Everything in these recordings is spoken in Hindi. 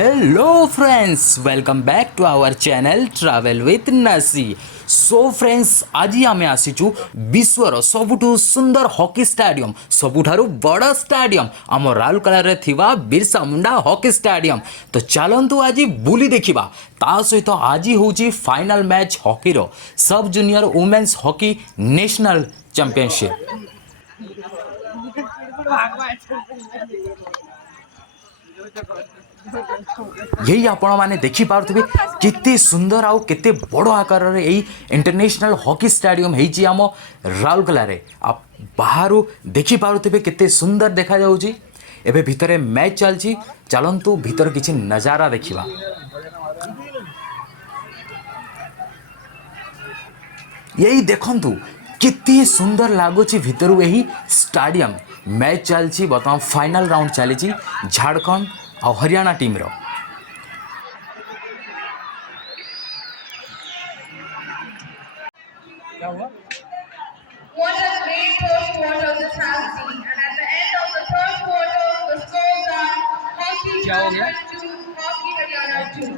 Hello friends, welcome back to our channel travel with Nasi. So friends, आज आम आसीचु विश्वर सबुठु सुंदर हॉकी स्टेडियम, सबुठारु बड़ स्टेडियम आम राउरकेला रे थिबा बिरसा मुंडा हॉकी स्टेडियम। तो चलंतु आज बुली देखिबा। ता सहित आज होची फाइनल मैच हॉकी रो sub junior women's hockey national championship. यही आपण मैंने देखी पारे केते सुंदर आउ केते बड़ आकार रे यही इंटरनेशनल हॉकी स्टेडियम होईची आम राउरकेला रे। आप बाहर देखी पारे केते सुंदर देखा जाउची। एबे भितरे मैच चलची, चलंतु भितर किछि नजारा देखिबा। यही देखंतु केते सुंदर लागुची भितरु यही स्टेडियम। मैच चलची, बर्तमान फाइनल राउंड चलीची झारखंड और हरियाणा टीम रो। What a great first quarter this has been, and at the end of the third quarter, the scores are Hockey Jharkhand 2, Hockey Haryana 2.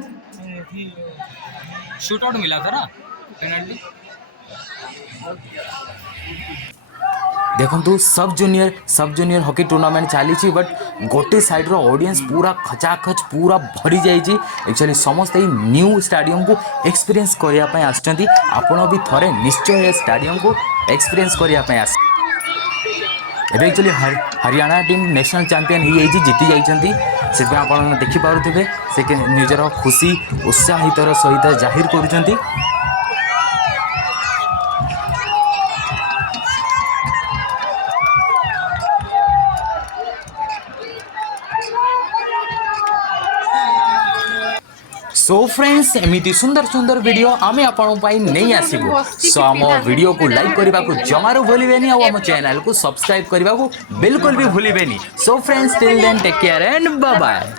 Shoot out मिला था ना पेनल्टी। देखो सब जूनियर हॉकी टूर्नामेंट चली, बट गोटे साइड रो ऑडियंस पूरा खचाखच पूरा भरी जाइए। एक्चुअली समस्त ही न्यू स्टेडियम को एक्सपीरियंस करने आसछंती। आपण भी थरे निश्चय स्टेडियम को एक्सपीरियंस करने आस। एबे actually Haryana team national champion ही जीति जाइछंती। से आप देखिपे से निजर खुशी उत्साहितर सहित जाहिर करुँच। सो फ्रेंड्स, एमिति सुंदर सुंदर वीडियो आमे आपण पाई नहीं आसीबो। सो आम वीडियो को लाइक करबा को जमारो भूलिबेनी और आम चैनल को सब्सक्राइब करबा को बिल्कुल भी भूलिबेनी। So friends, till then take care and bye bye.